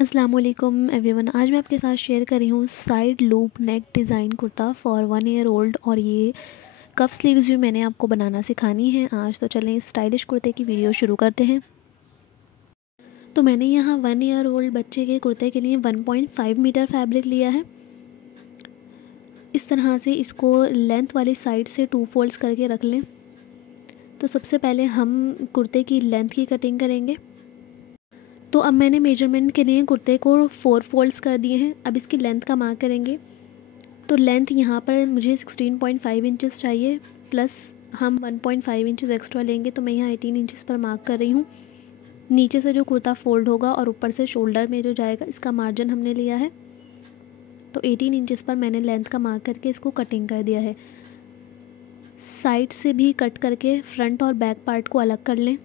अस्सलाम वालेकुम एवरीवन। आज मैं आपके साथ शेयर कर रही हूँ side loop neck design kurta for 1 year old. और ये कफ स्लीव्स भी मैंने आपको बनाना सिखानी है आज। तो चलें इस स्टाइलिश कुर्ते की वीडियो शुरू करते हैं। तो मैंने यहाँ 1 ईयर ओल्ड बच्चे के कुर्ते के लिए 1.5 मीटर फैब्रिक लिया है। इस तरह से इसको लेंथ वाली साइड से 2 फोल्ड्स करके रख लें। तो सबसे पहले हम कुर्ते की लेंथ की कटिंग करेंगे। तो अब मैंने मेजरमेंट के लिए कुर्ते को 4 फोल्ड्स कर दिए हैं। अब इसकी लेंथ का मार्क करेंगे। तो लेंथ यहाँ पर मुझे 16.5 इंचज़ चाहिए, प्लस हम 1.5 इंचज़ एक्स्ट्रा लेंगे। तो मैं यहाँ 18 इंचज़ पर मार्क कर रही हूँ। नीचे से जो कुर्ता फोल्ड होगा और ऊपर से शोल्डर में जो जाएगा, इसका मार्जिन हमने लिया है। तो 18 इंचज़ पर मैंने लेंथ का मार्क करके इसको कटिंग कर दिया है। साइड से भी कट करके फ्रंट और बैक पार्ट को अलग कर लें।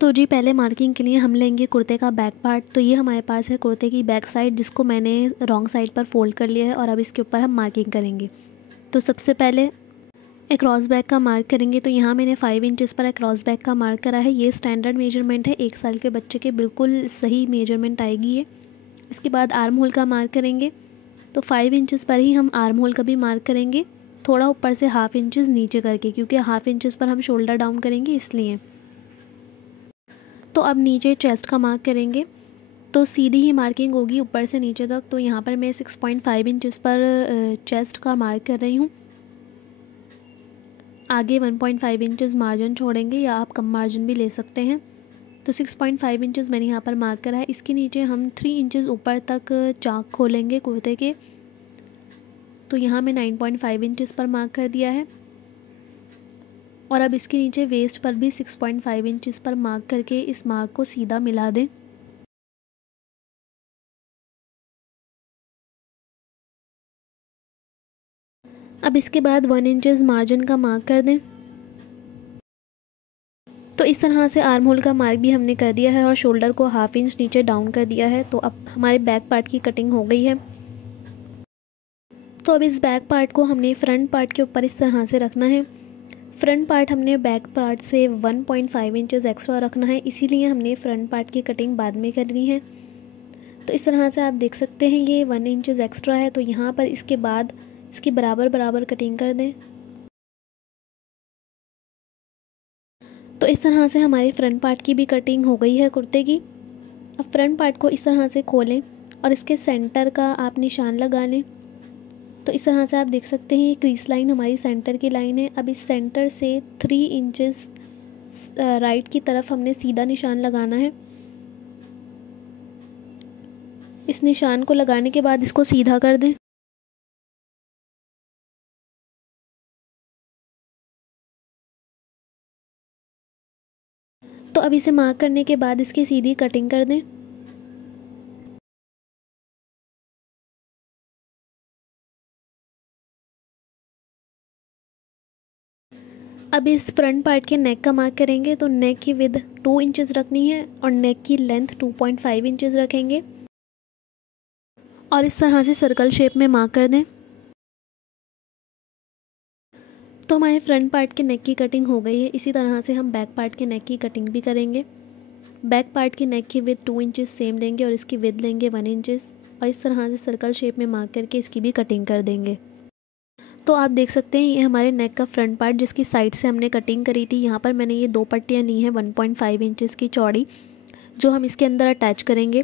तो जी पहले मार्किंग के लिए हम लेंगे कुर्ते का बैक पार्ट। तो ये हमारे पास है कुर्ते की बैक साइड, जिसको मैंने रॉन्ग साइड पर फोल्ड कर लिया है और अब इसके ऊपर हम मार्किंग करेंगे। तो सबसे पहले अक्रॉस बैक का मार्क करेंगे। तो यहाँ मैंने 5 इंचज़ पर अक्रॉस बैक का मार्क करा है। ये स्टैंडर्ड मेजरमेंट है, 1 साल के बच्चे के बिल्कुल सही मेजरमेंट आएगी ये। इसके बाद आर्म होल का मार्क करेंगे। तो 5 इंचज़ पर ही हम आर्म होल का भी मार्क करेंगे, थोड़ा ऊपर से 1/2 इंचज़ नीचे करके, क्योंकि 1/2 इंचज़ पर हम शोल्डर डाउन करेंगे इसलिए। तो अब नीचे चेस्ट का मार्क करेंगे। तो सीधी ही मार्किंग होगी ऊपर से नीचे तक। तो यहाँ पर मैं 6.5 इंचज़ पर चेस्ट का मार्क कर रही हूँ। आगे 1.5 इंचज़ मार्जिन छोड़ेंगे, या आप कम मार्जिन भी ले सकते हैं। तो 6.5 इंचज़ मैंने यहाँ पर मार्क करा है। इसके नीचे हम 3 इंचज़ ऊपर तक चाक खोलेंगे कुर्ते के। तो यहाँ मैं 9.5 इंचज़ पर मार्क कर दिया है। और अब इसके नीचे वेस्ट पर भी 6.5 इंचज़ पर मार्क करके इस मार्क को सीधा मिला दें। अब इसके बाद 1 इंचज़ मार्जिन का मार्क कर दें। तो इस तरह से आर्म होल का मार्क भी हमने कर दिया है और शोल्डर को 1/2 इंच नीचे डाउन कर दिया है। तो अब हमारे बैक पार्ट की कटिंग हो गई है। तो अब इस बैक पार्ट को हमने फ्रंट पार्ट के ऊपर इस तरह से रखना है। फ्रंट पार्ट हमने बैक पार्ट से 1.5 इंचज़ एक्स्ट्रा रखना है, इसीलिए हमने फ्रंट पार्ट की कटिंग बाद में करनी है। तो इस तरह से आप देख सकते हैं ये 1 इंचज़ एक्स्ट्रा है। तो यहाँ पर इसके बाद इसकी बराबर बराबर कटिंग कर दें। तो इस तरह से हमारे फ्रंट पार्ट की भी कटिंग हो गई है कुर्ते की। अब फ्रंट पार्ट को इस तरह से खोलें और इसके सेंटर का आप निशान लगा लें। तो इस तरह से आप देख सकते हैं ये क्रीज लाइन हमारी सेंटर की लाइन है। अब इस सेंटर से 3 इंचज़ राइट की तरफ हमने सीधा निशान लगाना है। इस निशान को लगाने के बाद इसको सीधा कर दें। तो अब इसे मार्क करने के बाद इसकी सीधी कटिंग कर दें। अब इस फ्रंट पार्ट के नेक का मार्क करेंगे। तो नेक की विड्थ 2 इंचज़ रखनी है और नेक की लेंथ 2.5 इंचज़ रखेंगे और इस तरह से सर्कल शेप में मार्क कर दें। तो हमारे फ्रंट पार्ट के नेक की कटिंग हो गई है। इसी तरह से हम बैक पार्ट के नेक की कटिंग भी करेंगे। बैक पार्ट की नेक की विड्थ 2 इंचज़ सेम लेंगे और इसकी विड्थ लेंगे 1 इंचज़ और इस तरह से सर्कल शेप में मार्क करके इसकी भी कटिंग कर देंगे। तो आप देख सकते हैं ये हमारे नेक का फ्रंट पार्ट, जिसकी साइड से हमने कटिंग करी थी। यहाँ पर मैंने ये 2 पट्टियाँ ली हैं 1.5 इंचज़ की चौड़ी, जो हम इसके अंदर अटैच करेंगे।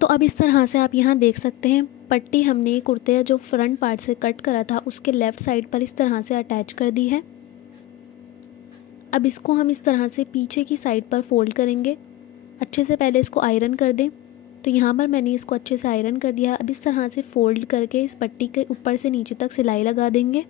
तो अब इस तरह से आप यहाँ देख सकते हैं पट्टी हमने कुर्ते जो फ्रंट पार्ट से कट करा था उसके लेफ़्ट साइड पर इस तरह से अटैच कर दी है। अब इसको हम इस तरह से पीछे की साइड पर फोल्ड करेंगे। अच्छे से पहले इसको आयरन कर दें। तो यहाँ पर मैंने इसको अच्छे से आयरन कर दिया। अब इस तरह से फोल्ड करके इस पट्टी के ऊपर से नीचे तक सिलाई लगा देंगे।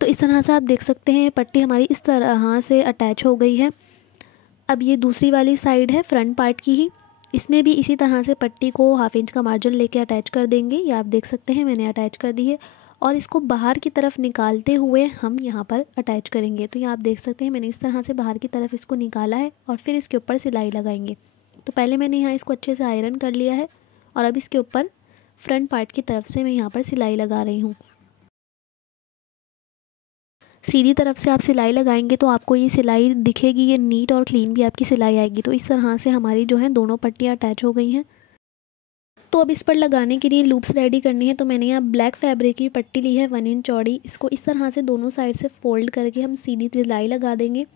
तो इस तरह से आप देख सकते हैं पट्टी हमारी इस तरह से अटैच हो गई है। अब ये दूसरी वाली साइड है फ्रंट पार्ट की ही, इसमें भी इसी तरह से पट्टी को 1/2 इंच का मार्जिन लेके अटैच कर देंगे। ये आप देख सकते हैं मैंने अटैच कर दी है और इसको बाहर की तरफ निकालते हुए हम यहाँ पर अटैच करेंगे। तो ये आप देख सकते हैं मैंने इस तरह से बाहर की तरफ इसको निकाला है और फिर इसके ऊपर सिलाई लगाएंगे। तो पहले मैंने यहाँ इसको अच्छे से आयरन कर लिया है और अब इसके ऊपर फ्रंट पार्ट की तरफ से मैं यहाँ पर सिलाई लगा रही हूँ। सीधी तरफ से आप सिलाई लगाएंगे तो आपको ये सिलाई दिखेगी, ये नीट और क्लीन भी आपकी सिलाई आएगी। तो इस तरह से हमारी जो है दोनों पट्टियाँ अटैच हो गई हैं। तो अब इस पर लगाने के लिए लूप्स रेडी करनी है। तो मैंने यहाँ ब्लैक फैब्रिक की पट्टी ली है 1 इंच चौड़ी। इसको इस तरह से दोनों साइड से फोल्ड करके हम सीधी सिलाई लगा देंगे।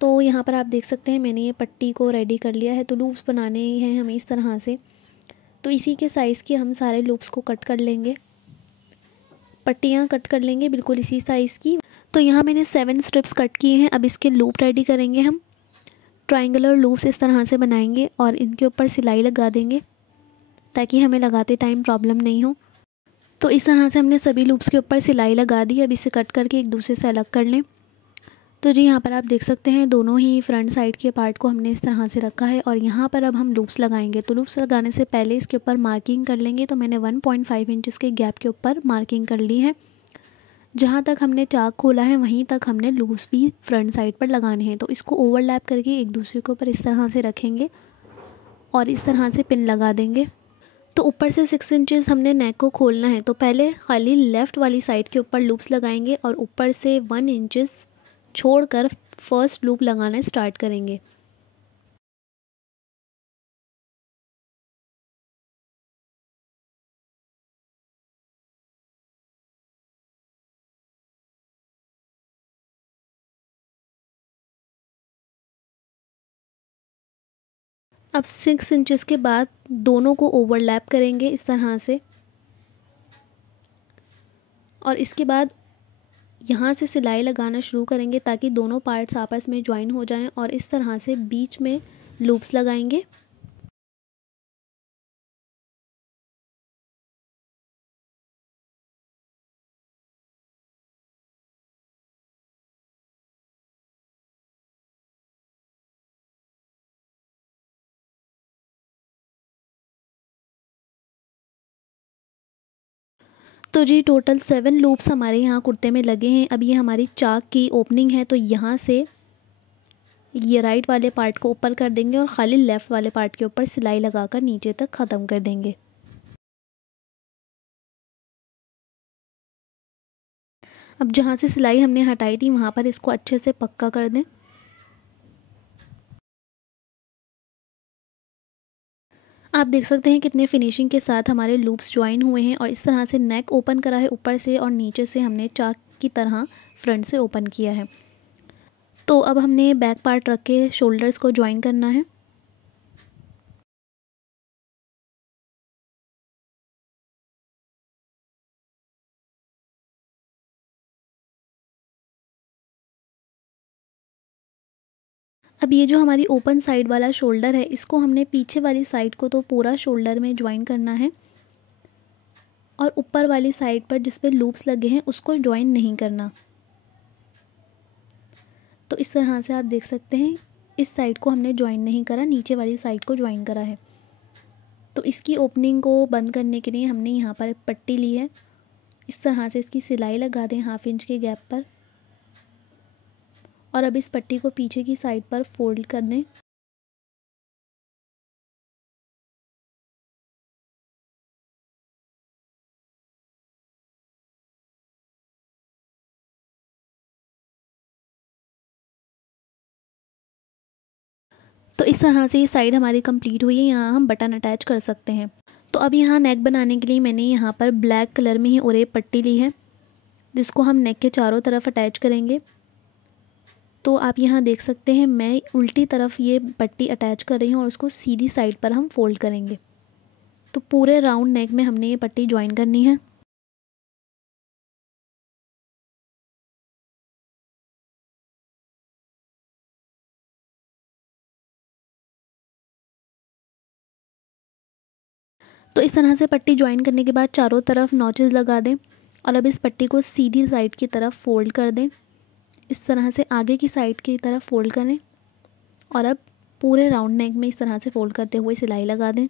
तो यहाँ पर आप देख सकते हैं मैंने ये पट्टी को रेडी कर लिया है। तो लूप्स बनाने हैं हमें इस तरह से। तो इसी के साइज़ के हम सारे लूप्स को कट कर लेंगे, पट्टियाँ कट कर लेंगे बिल्कुल इसी साइज़ की। तो यहाँ मैंने 7 स्ट्रिप्स कट किए हैं। अब इसके लूप रेडी करेंगे हम। ट्रायंगुलर लूप्स इस तरह से बनाएंगे और इनके ऊपर सिलाई लगा देंगे ताकि हमें लगाते टाइम प्रॉब्लम नहीं हो। तो इस तरह से हमने सभी लूप्स के ऊपर सिलाई लगा दी। अब इसे कट करके एक दूसरे से अलग कर लें। तो जी यहाँ पर आप देख सकते हैं दोनों ही फ्रंट साइड के पार्ट को हमने इस तरह से रखा है और यहाँ पर अब हम लूप्स लगाएंगे। तो लूप्स लगाने से पहले इसके ऊपर मार्किंग कर लेंगे। तो मैंने 1.5 इंचज़ के गैप के ऊपर मार्किंग कर ली है। जहाँ तक हमने चाक खोला है वहीं तक हमने लूप्स भी फ्रंट साइड पर लगाने हैं। तो इसको ओवरलैप करके एक दूसरे के ऊपर इस तरह से रखेंगे और इस तरह से पिन लगा देंगे। तो ऊपर से 6 इंचज़ हमने नेक को खोलना है। तो पहले खाली लेफ़्ट वाली साइड के ऊपर लूप्स लगाएंगे और ऊपर से 1 इंचज़ छोड़कर फर्स्ट लूप लगाना स्टार्ट करेंगे। अब 6 इंचज़ के बाद दोनों को ओवरलैप करेंगे इस तरह से और इसके बाद यहाँ से सिलाई लगाना शुरू करेंगे ताकि दोनों पार्ट्स आपस में ज्वाइन हो जाएं और इस तरह से बीच में लूप्स लगाएंगे। तो जी टोटल 7 लूप्स हमारे यहाँ कुर्ते में लगे हैं। अब ये हमारी चाक की ओपनिंग है। तो यहाँ से ये राइट वाले पार्ट को ऊपर कर देंगे और ख़ाली लेफ़्ट वाले पार्ट के ऊपर सिलाई लगाकर नीचे तक ख़त्म कर देंगे। अब जहाँ से सिलाई हमने हटाई थी वहाँ पर इसको अच्छे से पक्का कर दें। आप देख सकते हैं कितने फिनिशिंग के साथ हमारे लूप्स ज्वाइन हुए हैं और इस तरह से नेक ओपन करा है ऊपर से और नीचे से हमने चाक की तरह फ्रंट से ओपन किया है। तो अब हमने बैक पार्ट रख के शोल्डर्स को ज्वाइन करना है। अब ये जो हमारी ओपन साइड वाला शोल्डर है इसको हमने पीछे वाली साइड को तो पूरा शोल्डर में ज्वाइन करना है और ऊपर वाली साइड पर जिस पे लूप्स लगे हैं उसको ज्वाइन नहीं करना। तो इस तरह से आप देख सकते हैं इस साइड को हमने ज्वाइन नहीं करा, नीचे वाली साइड को ज्वाइन करा है। तो इसकी ओपनिंग को बंद करने के लिए हमने यहाँ पर पट्टी ली है। इस तरह से इसकी सिलाई लगा दें 1/2 इंच के गैप पर और अब इस पट्टी को पीछे की साइड पर फोल्ड कर दें। तो इस तरह से ये साइड हमारी कंप्लीट हुई है। यहाँ हम बटन अटैच कर सकते हैं। तो अब यहाँ नेक बनाने के लिए मैंने यहाँ पर ब्लैक कलर में ही ओरेप पट्टी ली है जिसको हम नेक के चारों तरफ अटैच करेंगे। तो आप यहाँ देख सकते हैं मैं उल्टी तरफ ये पट्टी अटैच कर रही हूँ और उसको सीधी साइड पर हम फोल्ड करेंगे। तो पूरे राउंड नेक में हमने ये पट्टी ज्वाइन करनी है। तो इस तरह से पट्टी ज्वाइन करने के बाद चारों तरफ नॉचेस लगा दें और अब इस पट्टी को सीधी साइड की तरफ फोल्ड कर दें। इस तरह से आगे की साइड की तरफ फोल्ड करें और अब पूरे राउंड नेक में इस तरह से फोल्ड करते हुए सिलाई लगा दें।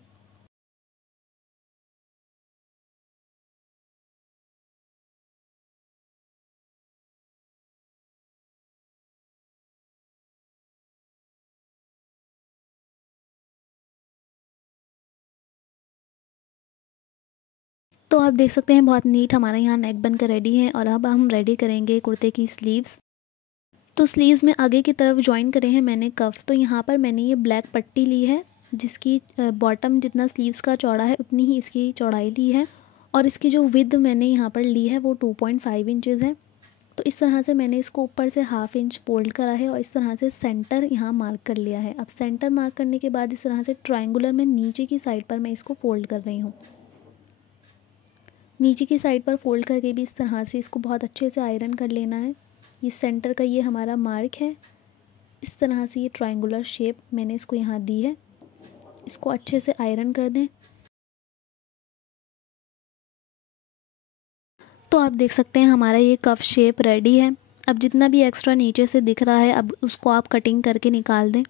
तो आप देख सकते हैं बहुत नीट हमारा यहाँ नेक बनकर रेडी है। और अब हम रेडी करेंगे कुर्ते की स्लीव्स। तो स्लीव्स में आगे की तरफ ज्वाइन करे हैं मैंने कफ। तो यहाँ पर मैंने ये ब्लैक पट्टी ली है जिसकी बॉटम जितना स्लीव्स का चौड़ा है उतनी ही इसकी चौड़ाई ली है। और इसकी जो विड्थ मैंने यहाँ पर ली है वो 2.5 इंचज़ है। तो इस तरह से मैंने इसको ऊपर से 1/2 इंच फोल्ड करा है और इस तरह से सेंटर यहाँ मार्क कर लिया है। अब सेंटर मार्क करने के बाद इस तरह से ट्रायंगुलर में नीचे की साइड पर मैं इसको फोल्ड कर रही हूँ। नीचे की साइड पर फोल्ड करके भी इस तरह से इसको बहुत अच्छे से आयरन कर लेना है। ये सेंटर का ये हमारा मार्क है। इस तरह से ये ट्रायंगुलर शेप मैंने इसको यहाँ दी है। इसको अच्छे से आयरन कर दें। तो आप देख सकते हैं हमारा ये कफ शेप रेडी है। अब जितना भी एक्स्ट्रा नीचे से दिख रहा है अब उसको आप कटिंग करके निकाल दें।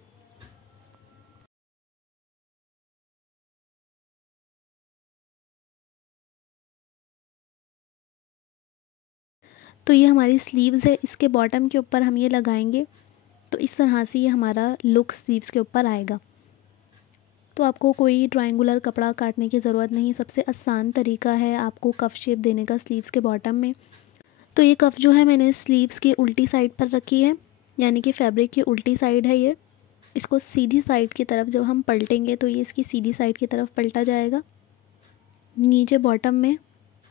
तो ये हमारी स्लीव्स है, इसके बॉटम के ऊपर हम ये लगाएंगे। तो इस तरह से ये हमारा लुक स्लीव्स के ऊपर आएगा। तो आपको कोई ट्रायंगुलर कपड़ा काटने की ज़रूरत नहीं, सबसे आसान तरीका है आपको कफ शेप देने का स्लीव्स के बॉटम में। तो ये कफ जो है मैंने स्लीव्स की उल्टी साइड पर रखी है, यानी कि फैब्रिक की उल्टी साइड है ये। इसको सीधी साइड की तरफ जब हम पलटेंगे तो ये इसकी सीधी साइड की तरफ पलटा जाएगा। नीचे बॉटम में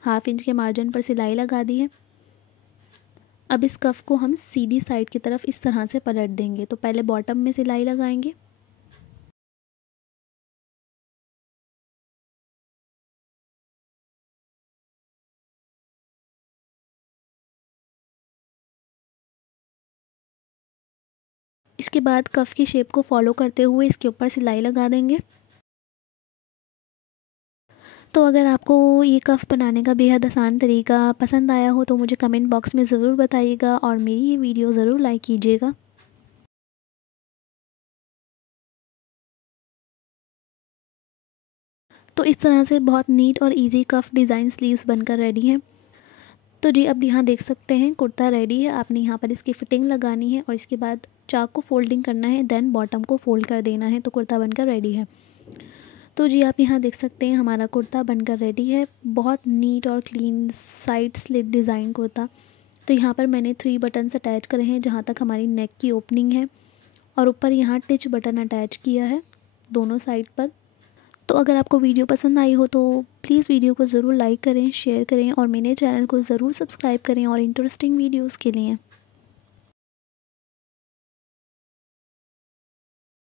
1/2 इंच के मार्जिन पर सिलाई लगा दी है। अब इस कफ को हम सीधी साइड की तरफ इस तरह से पलट देंगे। तो पहले बॉटम में सिलाई लगाएंगे, इसके बाद कफ की शेप को फॉलो करते हुए इसके ऊपर सिलाई लगा देंगे। तो अगर आपको ये कफ बनाने का बेहद आसान तरीका पसंद आया हो तो मुझे कमेंट बॉक्स में ज़रूर बताइएगा और मेरी ये वीडियो ज़रूर लाइक कीजिएगा। तो इस तरह से बहुत नीट और इजी कफ डिज़ाइन स्लीव्स बनकर रेडी हैं। तो जी अब यहाँ देख सकते हैं कुर्ता रेडी है। आपने यहाँ पर इसकी फ़िटिंग लगानी है और इसके बाद चाक को फोल्डिंग करना है, देन बॉटम को फोल्ड कर देना है। तो कुर्ता बनकर रेडी है। तो जी आप यहाँ देख सकते हैं हमारा कुर्ता बनकर रेडी है। बहुत नीट और clean side slit design kurta. तो यहाँ पर मैंने 3 बटन्स अटैच करे हैं जहाँ तक हमारी नेक की ओपनिंग है, और ऊपर यहाँ टिच बटन अटैच किया है दोनों साइड पर। तो अगर आपको वीडियो पसंद आई हो तो प्लीज़ वीडियो को ज़रूर लाइक करें, शेयर करें और मेरे चैनल को ज़रूर सब्सक्राइब करें और इंटरेस्टिंग वीडियोज़ के लिए।